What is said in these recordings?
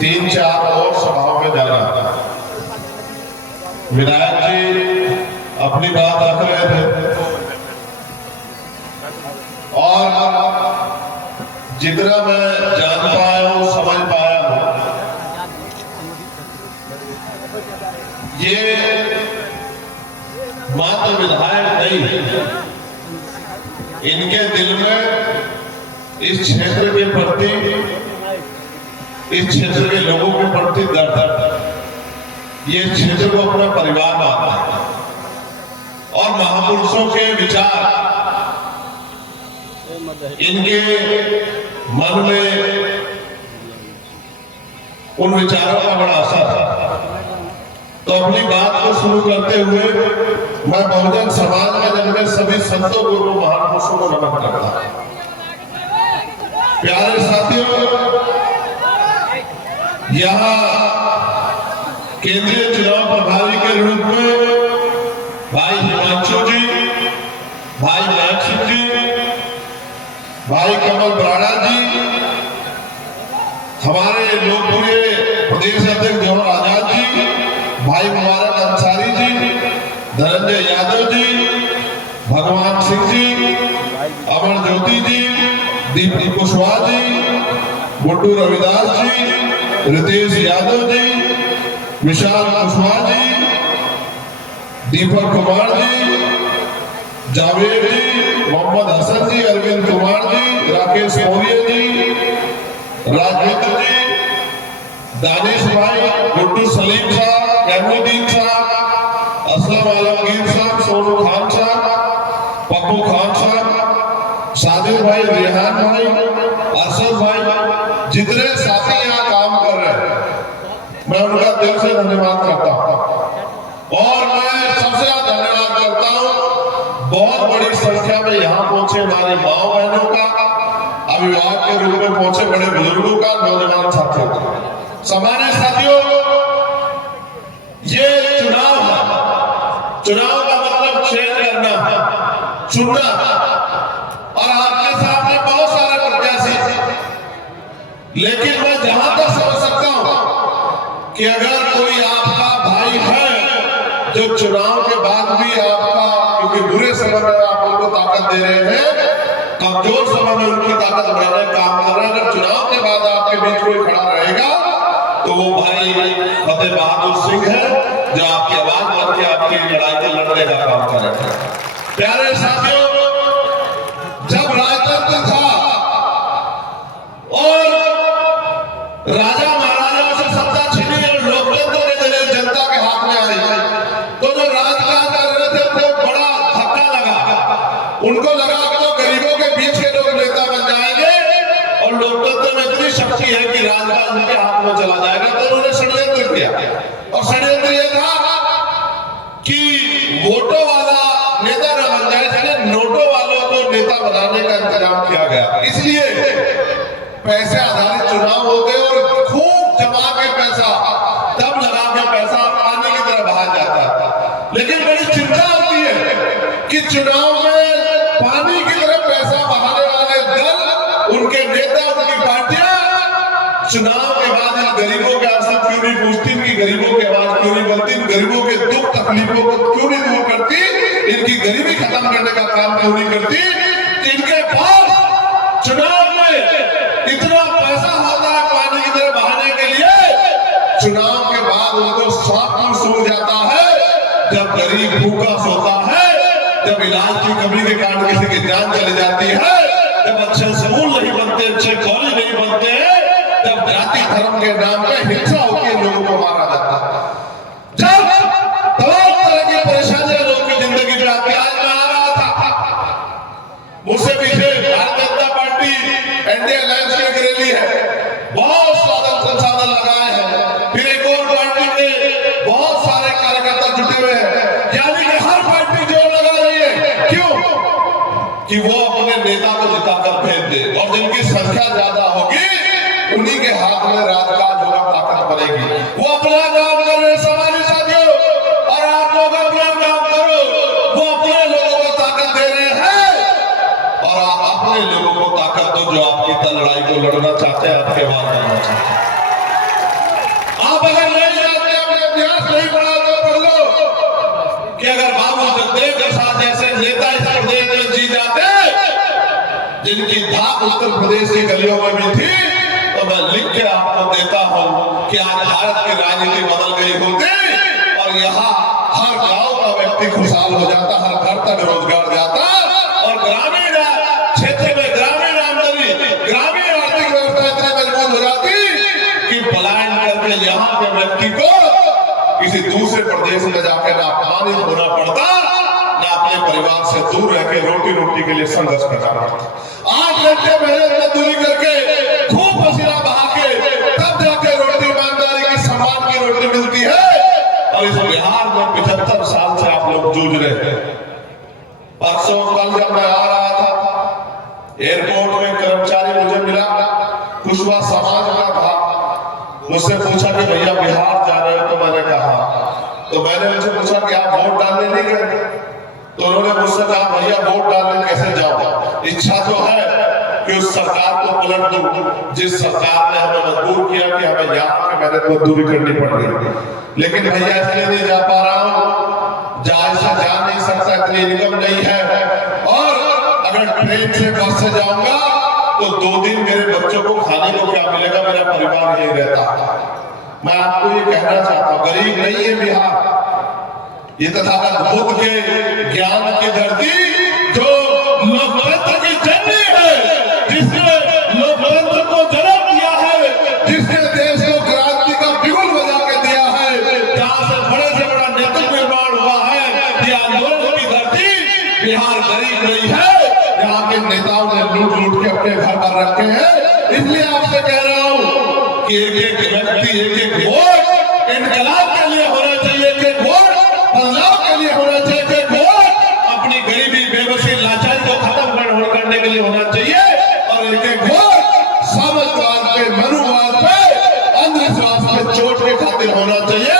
3-4 और सभाओं में जाना। विनायक जी अपनी बात रख रहे थे और जितना मैं जान पाया हूं, समझ पाया हूं, ये मात्र विधायक नहीं, इनके दिल में इस क्षेत्र के प्रति, इस क्षेत्र के लोगों के प्रति दर्द, ये क्षेत्र को अपना परिवार मानता है और महापुरुषों के विचार इनके मन में, उन विचारों का बड़ा असर है। तो अपनी बात को शुरू करते हुए मैं बहुजन समाज में जन्मे सभी संतों गुरु महापुरुषों को नमन करता हूं। प्यारे साथियों, यहाँ केंद्रीय चुनाव प्रभारी के रूप में भाई हिमांशु जी, भाई नायक सिंह जी, भाई कमल ब्राड़ा जी, हमारे लोकप्रिय प्रदेश अध्यक्ष जवाहर आजाद जी, भाई मुबारक अंसारी जी, धनंजय यादव जी, भगवान सिंह जी, अमर ज्योति जी, दीपक कुशवाहा जी, गुड्डू रविदास जी, रितेश यादव जी, विशाल कुशवाहा जी, दीपक कुमार जी, जावेद जी, मोहम्मद हसन जी, अरविंद कुमार जी, राकेश मौर्य जी, राजमित्र जी, दानिश भाई, गुड्डू सलीम साहब, कैमुद्दीन साहब, असलम आलमगीर साहब, सोनू खान साहब, पप्पू खान साहब, सादिर भाई, रेहान भाई, अरशद भाई, जितने साथी यहाँ काम कर रहे हैं, मैं उनका दिल से धन्यवाद करता हूँ। और मैं सबसे ज्यादा धन्यवाद करता हूँ बहुत बड़ी संख्या में यहाँ पहुंचे हमारे माँ बहनों का, अभिभावक के रूप में पहुंचे बड़े बुजुर्गों का, नौजवान साथियों का। सामान्य साथियों, ये चुनाव है, चुनाव का मतलब चयन करना, चुनना, और आपके सामने बहुत सारे प्रत्याशी, लेकिन मैं जहां तक समझ सकता हूं कि अगर कोई आपका भाई है जो चुनाव के बाद भी आपका, क्योंकि बुरे समय में आप उनको ताकत दे रहे हैं, कमजोर समय में उनकी ताकत बढ़ाने का काम कर रहे हैं, अगर चुनाव के बाद आपके बीच कोई खड़ा रहेगा तो वो भाई फतेह बहादुर सिंह है, जो आपकी आवाज बन के आपकी लड़ाई को लड़ने का काम कर रहे हैं। प्यारे साथियों, जब राजतंत्र था और राजा महाराजाओं से सत्ता छीनी और लोकतंत्र के जरिए जनता के हाथ में आई, तो जो राजकाज कर रहे थे उनको बड़ा धक्का लगा। उनको लगा कि तो गरीबों के बीच के लोग नेता बन जाएंगे और लोकतंत्र में इतनी शक्ति है कि राजकाज उनके हाथ में चला जाएगा। तो उन्होंने षड्यंत्र किया, और षड्यंत्र यह था कि वोटों वाला नेता न बन जाए, इसलिए नोटों वालों को नेता बनाने का इंतजाम किया गया। इसलिए पैसे आधारित चुनाव होते और खूब जमा के पैसा, दम लगा के पैसा पानी की तरह बहा जाता है। लेकिन बड़ी चिंता होती है कि चुनाव में पानी की तरह पैसा बहाने वाले दल, उनके नेता, उनकी पार्टियां चुनाव के बाद इन गरीबों के आंसू क्यों नहीं पूछती, इनकी गरीबों की आवाज क्यों नहीं बनती, इन गरीबों के दुख तकलीफों को क्यों नहीं दूर करती, इनकी गरीबी खत्म करने का काम क्यों नहीं करती। इनके पास चुनाव में इतना पैसा होता है पानी की तरह बहाने के लिए, चुनाव के बाद उनको स्वास्थ्य सूझ जाता है, जब गरीब भूखा सोता है, जब इलाज की कमी के कारण किसी की जान चली जाती है, जब अच्छे स्कूल नहीं बनते, अच्छे कॉलेज नहीं बनते हैं, जब जाति धर्म के नाम पे हिंसा होती है, लोगों को मारा जाता है, जब तमाम तरह की परेशानियां लोगों की जिंदगी में आती है। आज मैं आ रहा था, मुझसे पीछे Bharatiya Janata party NDA alliance की रैली है, बहुत साधन संसाधन लगाए हैं, फिर एक और पार्टी के बहुत सारे कार्यकर्ता जुटे हुए हैं, यानी कि हर पार्टी जोर लगा रही है। क्यों? कि वो अपने नेता को जिताकर भेज दे, और जिनकी संख्या ज्यादा होगी उन्हीं के हाथ में राजकाज होगा, ताकत बनेगी। वो अपना काम कर रहे समाज साथियों, और आप लोग अपना काम करो। वो अपने लोगों को ताकत दे रहे हैं, और आप अपने लोगों को ताकत दो जो आपकी लड़ाई को लड़ना चाहते हैं, आपके बाद करना चाहते हैं। आप अगर नहीं जानते, अपने इतिहास नहीं पढ़ा तो पढ़ लो कि अगर बाबू जगदेव के साथ ऐसे नेता इस प्रदेश में जी जाते जिनकी धाक उत्तर प्रदेश की गलियों में भी थी, तो मैं लिख के आपको देता हूं कि आज भारत की राजनीति बदल गई होती और यहाँ हर गांव का व्यक्ति खुशहाल हो जाता, हर घर तक रोजगार जाता और ग्रामीण क्षेत्र में ग्रामीण आमदनी, ग्रामीण आर्थिक व्यवस्था इतनी मजबूत हो जाती कि पलायन करके यहाँ के व्यक्ति को किसी दूसरे प्रदेश में जाकर ना अपमानित होना पड़ता, ना अपने परिवार से दूर रह के रोटी के लिए संघर्ष करना पड़ता। 8 घंटे मेहनत मजदूरी करके खूब पसीना बहा के तब जाके रोटी ईमानदारी की सम्मान की रोटी मिलती है। और इस बिहार में 75 साल से आप लोग जूझ रहे हैं। परसों कल जब मैं आ रहा था, एयरपोर्ट में कर्मचारी मुझे मिला, कुशवा समाज का था, मुझसे पूछा कि भैया बिहार जा रहे हो? तो मैंने कहा, तो मैंने उनसे पूछा कि आप वोट डालने नहीं गए? तो उन्होंने मुझसे कहा भैया वोट डालने कैसे जाओ, इच्छा तो है कि उस सरकार को पलट दूं जिस सरकार ने हमें मजबूर किया कि हमें यहाँ के मेहनत मजदूरी करनी पड़ रही, लेकिन भैया इसलिए नहीं जा पा रहा हूँ, जहाज से जा नहीं सकता, इतनी इनकम नहीं है, और अगर ट्रेन से बस से जाऊंगा तो 2 दिन मेरे बच्चों को खाने को क्या मिलेगा, मेरा परिवार यही रहता। मैं आपको ये कहना चाहता हूँ, गरीब नहीं है बिहार, ये तथागत बुद्ध के ज्ञान की धरती जो लोकतंत्र की जननी है, जिसने लोकतंत्र को जन्म दिया है, जिसने देश को क्रांति का बिगुल बजा के दिया है, जहां से बड़ा नेतृत्व निर्माण हुआ है, ये आंदोलन की धरती बिहार गरीब नहीं है। यहाँ के नेताओं ने लूट के अपने घर पर रखे हैं। इसलिए आपसे कह रहा हूँ कि एक व्यक्ति एक वोट इनकलाब के लिए होना चाहिए, एक वोट बदलाव के लिए होना चाहिए, एक वोट अपनी गरीबी बेबसी लाचारी को खत्म करने के लिए होना चाहिए, और एक वोट सामंतवाद पे, मनुवाद पे, अंधविश्वास पे चोट के खातिर होना चाहिए।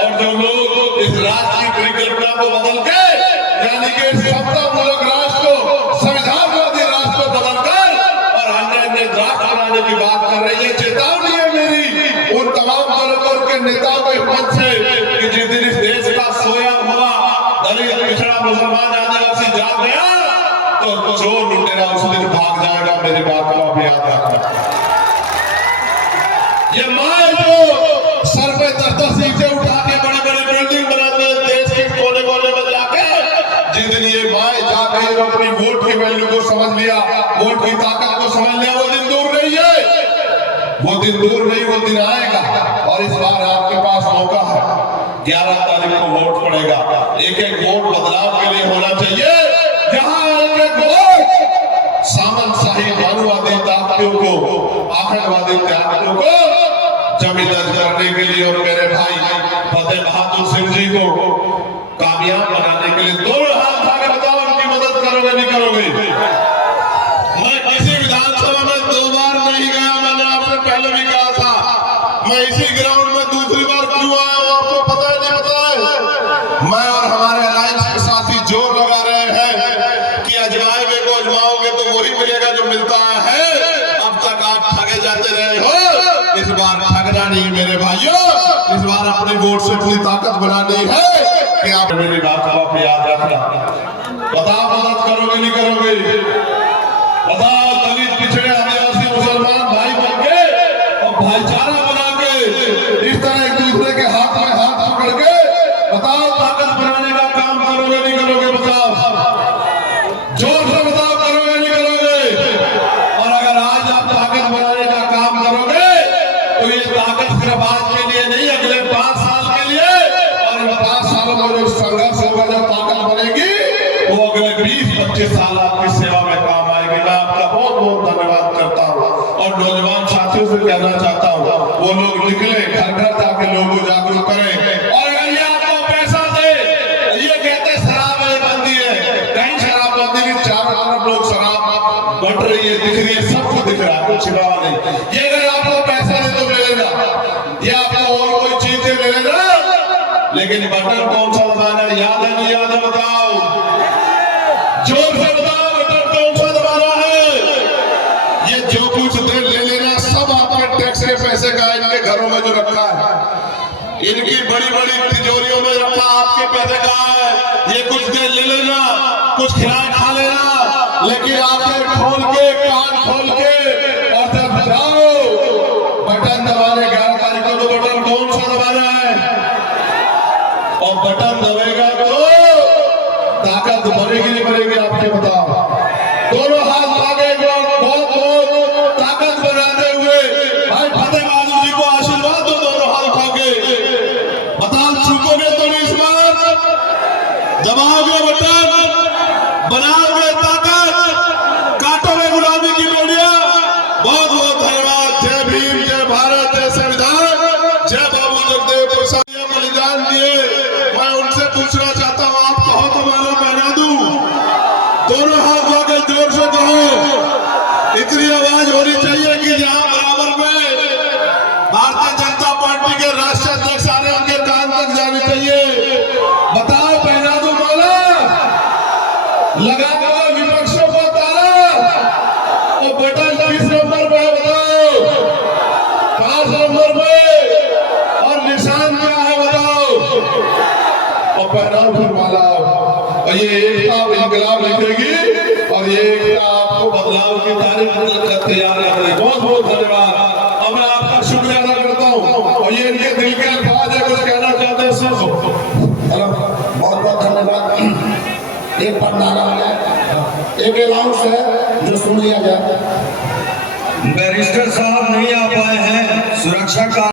और जो लोग इस राष्ट्र की परिकल्पना को बदल के, यानी कि सत्तामूलक राष्ट्र को संविधानवादी राष्ट्र को बदलकर और अन्य राष्ट्र बनाने की बात कर रही है, चेतावनी है मेरी उन तमाम दलों के नेताओं के पद से कि जिस दिन इस देश का सोया हुआ दलित, पिछड़ा, मुसलमान, आदिवासी जाग गया तो चोर लुटेरा उस दिन भाग जाएगा। मेरी बात को आप याद रखना। ये माए जो सर पे 10-10 ईंटें उठा के बड़ी बिल्डिंग बनाते हैं देश के कोने कोने में जाके, जिस दिन ये माए जाके अपनी वोट की वैल्यू को समझ लिया, वोट की ताकत को समझ लिया, वो दिन दूर नहीं है, वो दिन दूर नहीं, वो दिन आएगा। और इस बार आपके पास मौका है, 11 तारीख को वोट पड़ेगा। एक वोट बदलाव के लिए होना चाहिए, जहां एक वोट सामंतशाही मानववादी ताकतों को, आखंडवादी ताकतों को जमीन करने के लिए और मेरे भाई फतेह बहादुर सिंह जी को कामयाब बनाने के लिए दोनों हाथ उठा के बताओ, उनकी मदद करोगे नहीं करोगे? मैं किसी विधानसभा में 2 बार नहीं गया, मैंने आपसे पहले भी कहा था। मैं इसी ग्राउंड में दूसरी बार क्यों आया हूं आपको पता है नहीं पता है? मैं और हमारे अलायंस के साथी जोर लगा रहे हैं कि अजमाएंगे को अजमाओगे तो वही मिलेगा जो मिलता है। अब तक आप ठगे जाते रहे हो, इस बार ठगना नहीं मेरे भाइयों, इस बार अपने वोट से अपनी ताकत बनानी है कि आप मेरी बात को आप याद रखना। बताओ मदद करोगे नहीं करोगे? बताओ दलित, पिछड़े, आदिवासी, मुसलमान भाई बनके और भाईचारा बना के इस तरह एक दूसरे के हाथ में हाथ पकड़ के बताओ ताकत बनाने का काम करोगे नहीं करोगे? बताओ, जोर से बताओ, करोगे नहीं करोगे? और अगर आज आप ताकत बनाने का काम करोगे तो ये ताकत सिर्फ आज के लिए नहीं, अगले 5 साल के लिए, और इन 5 सालों में जो संघर्ष होगा, जो ताकत बनेगी, वो अगले 20-25 साल आपकी सेवा में काम आएगी। मैं आपका बहुत धन्यवाद करता हूँ और नौजवान साथियों से कहना चाहता हूँ, वो लोग निकले, घर घर जाके लोगों को जागरूक करें। और अगर ये आपको पैसा दे, ये कहते शराब बंदी है, कहीं शराब बंदी की, चारों तरफ लोग शराब बट रही है, दिख रही है, सबको दिख रहा है, कुछ छिपावा नहीं। ये अगर आपको पैसा दे तो ले लेना, ये आपको और कोई चीज दे ले लेना, लेकिन बटन कौन सा दबाना है, याद है नहीं याद है? बताओ, जोर से बताओ, बटन कौन सा दबाना है? ये जो कुछ दे ले लेना, सब आपके टैक्स के पैसे का इनके घरों में जो रखा है इनकी बड़ी बड़ी तिजोरियों में रखा आपके पैसे कहाँ है? ये कुछ देर ले लेना, कुछ खिला खा लेना, लेकिन आंखें खोल के कान खोल के और जब जाओ बटन दबाने 11 तारीख को, तो बटन कौन सा दबाना है? और बटन दबेगा तो ताकत बढ़ेगी नहीं बढ़ेगी? आपके बताओ। दोनों हाथ आगे बहुत बहुत ताकत बनाते हुए भाई फतेह बहादुर जी को आशीर्वाद दो दोनों हाथ आगे। बताओ चूकोगे तो नहीं इस बार? दबाओगे बटन, बनाओगे ताकत, काटोगे गुलामी की बेड़ियां। बहुत बहुत धन्यवाद। जय भीम, जय भारत, जय संविधान, जय बाबू जगदेव प्रसाद। बलिदान दिए, मैं उनसे पूछना चाहता हूँ, आप कहो तो माला पहना दूं? दोनों हाथ आगे जोर से कहो। इतनी आवाज होनी चाहिए कि जहां बराबर में भारतीय जनता पार्टी के राष्ट्रीय अध्यक्ष आ रहे, उनके कान तक जानी चाहिए। बताओ, पहना दूं माला? लगा दो विपक्षों को ताला? और बटन किस नंबर पे है बताओ? 5 नंबर पे। और निशान क्या है बताओ? और पहनाओ फिर माला। और ये एकता इंकलाब लिखेगी, और ये एकता आपको बदलाव की तारीख तैयार रखने। बहुत बहुत धन्यवाद। और मैं आपका शुक्रिया अदा करता हूँ। और ये इनके दिल के अल्फाज है, कुछ कहना चाहते हैं सब? बहुत बहुत धन्यवाद। एक पर नारा है, एक अनाउंस है जो सुन लिया जाए। बैरिस्टर साहब नहीं आ पाए हैं, सुरक्षा का